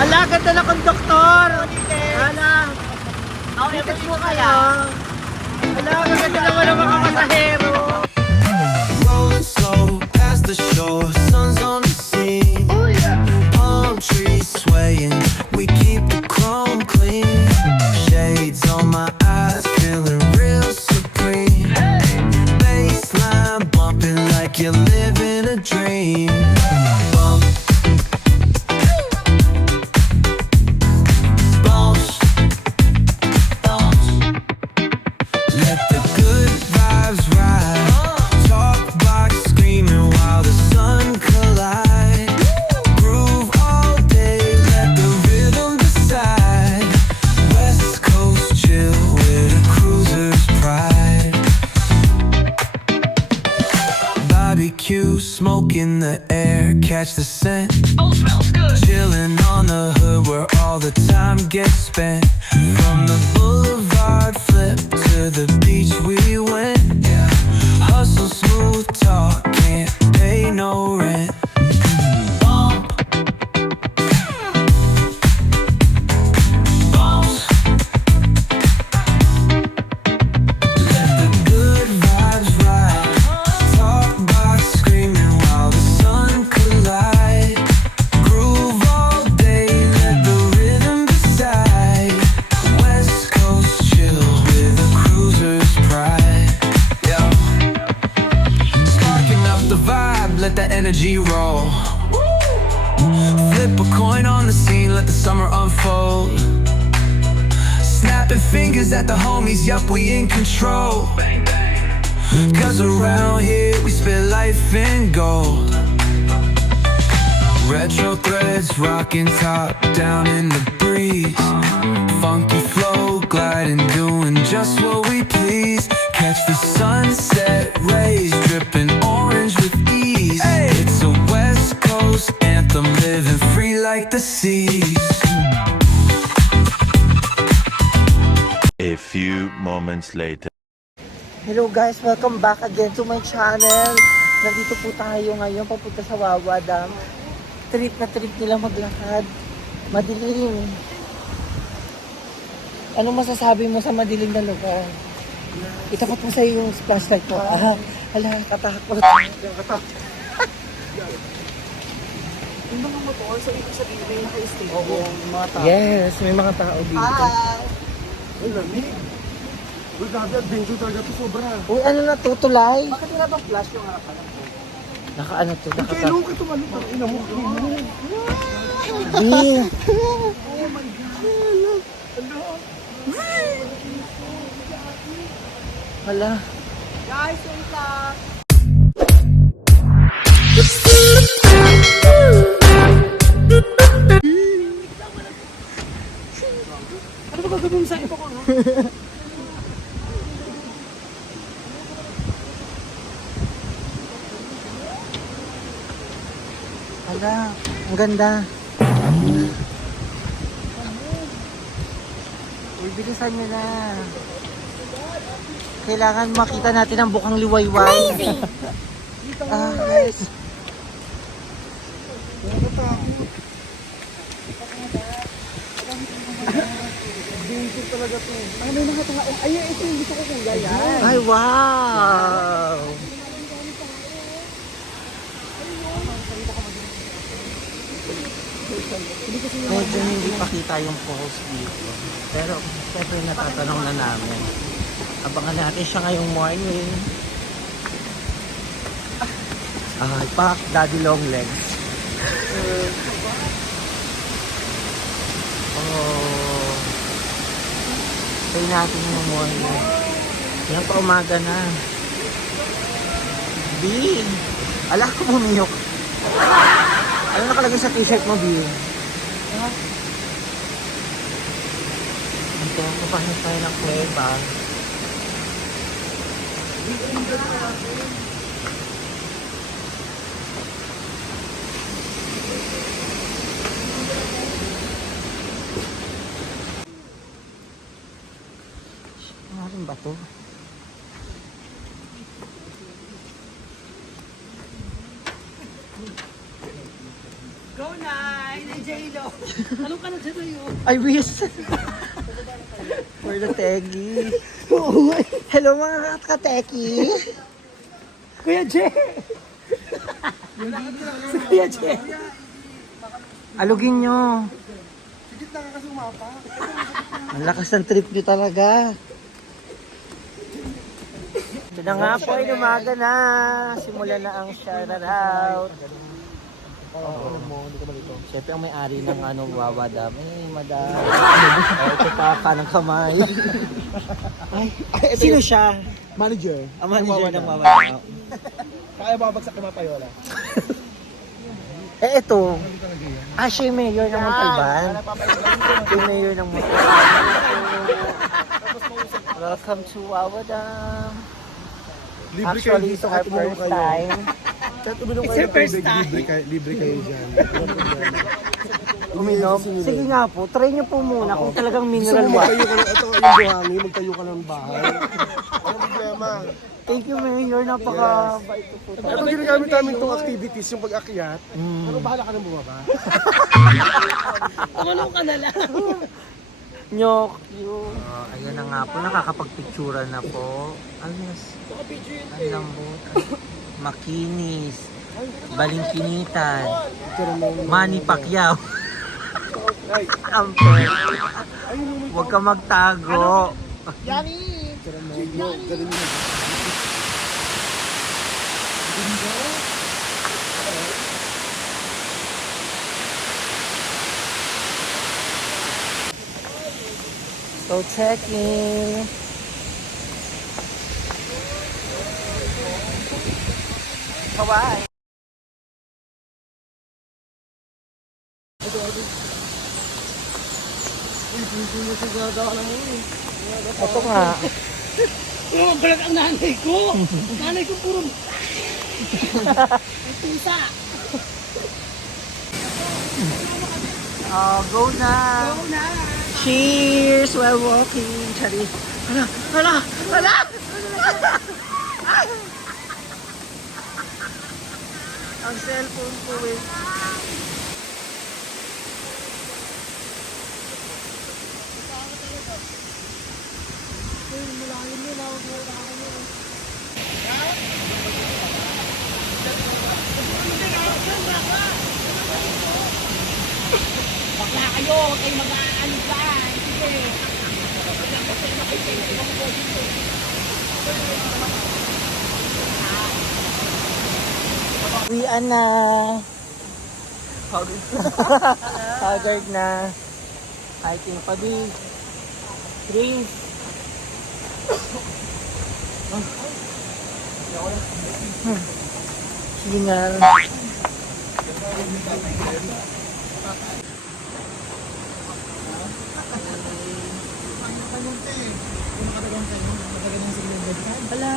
Ala, ganda na konduktor. Ala. Itas mo kayo. Ala, ganda naman ang mga pasahero. Rolling slow past the shore, sun's on the scene. Palm trees swaying, we keep the chrome clean. Shades on my eyes, feeling real supreme. Baseline bumping like you're living a dream. Bump. Bounce. Bounce. Let the good vibes ride. Talk box screaming while the sun collide. Groove all day, let the rhythm decide. West Coast chill with a cruiser's pride. Barbecue, smoke in the air, catch the scent. Oh, smells good. Chilling on the hood where all the time gets spent. From the boulevard flip to the beach we went. Hustle, smooth talk, can't pay no rent. Bump. Bounce. Let the good vibes ride. Talk box screaming while the sun collide. Groove all day, let the rhythm decide. West Coast chill with a cruiser's pride. Yeah. Sparking up the vibe, let the energy roll. Flip a coin on the scene, let the summer unfold. Snapping fingers at the homies, yup, we in control. Cause around here we spit life in gold. Retro threads rocking top down in the breeze. Funky flow gliding, doing just what we please. Catch the sunset rays dripping orange with ease. It's a West Coast anthem, living free like the seas. A few moments later. Hello guys, welcome back again to my channel. Nandito po tayo ngayon papunta sa Wawa Dam. Trip na trip nila maglakad. Madilim. Anong masasabi mo sa madilim na lugar? Itapat mo sa yung flashlight ko. Hala, katakot. Yung mga motor, so ibig sabihin may naka-stay. Oo, mga tao. Yes, may mga tao dito. Ay, lamig. Uy, grabe, adventure talaga to, sobra. Uy, ano na to, tulay? Bakit wala bang flash yung harapan ko? Naka-ano to, Kaya nung ka tumalong, ang ina mo. Di. Oh my God. Hala. Guys, wait lang. Ano ba gagawin sa ito ko, no? Hala, ang ganda. Uy, bilisan nyo na. Kailangan makita natin ang bukang liwayway. Yes. Adventure talaga to. Ay, may mga tunga. Ay, ito yung gusto ko kulay, yan. Ay, wow! Medyo hindi pa kita yung falls dito. Pero, syempre natatanong na namin. Abangan natin siya ngayong morning. Pak, Daddy Long Legs. Oh. Try natin yung morning. Yan pa umaga na. Bin! Ala ko bumiyok. Ano nakalagay sa t-shirt mo, Bin? Ito, kapasok tayo ng kuweba. Ano ba to? Go, Nine! Enjoy Anong ka na dyan sa'yo? I wish. For the tegi. Hello mga kateki. Kuya Jay! Kuya Jay! Alugin nyo. Sigit na ka kasi umapa. Ang lakas ng trip nyo talaga. Ito na nga po ay umaga na. Simulan na ang shout-out. Siyempre ang may-ari ng Wawa Dam. Madam. Ito pa ng kamay. Ay, sino siya? Manager. Ang manager ng Wawa Dam. Kaya babagsak ka mapayola. Ito. Siya yung mayor ng Montalban. Yung mayor ng Montalban. Welcome to Wawa Dam. Actually, ito our first time. It's your first time. Libre kayo dyan. Uminom. Sige nga po, try nyo po muna kung talagang Gusto mineral mo water. magtayo ka ng, ito yung buhangin, magtayo ka ng bahay. Anong problema? Thank you, Mayor. Napaka-bait ko po. Ito ginagamit namin itong activities, yung pag-akyat. Pero bahala ka nang bumaba. Tumalong ka na lang. Nyok. Ayan na nga po, nakakapagpicturan na po. Ayos. Ang lambot. Makinis. Balingkinitan. Manny Pacquiao. Amper. Huwag ka magtago. So checking. Hawaii. Ito nga. Oh, balat ang nanay ko. Nanay ko puro ang pusa. Go na. Go na. Cheers while walking. Chari. Hala. Ang cellphone ko eh. Bakla kayo, huwag kayo mag-aano dyan. Sige. Uwian na. Haggard na. Hiking pa din. Drinks. Hingal. Wala.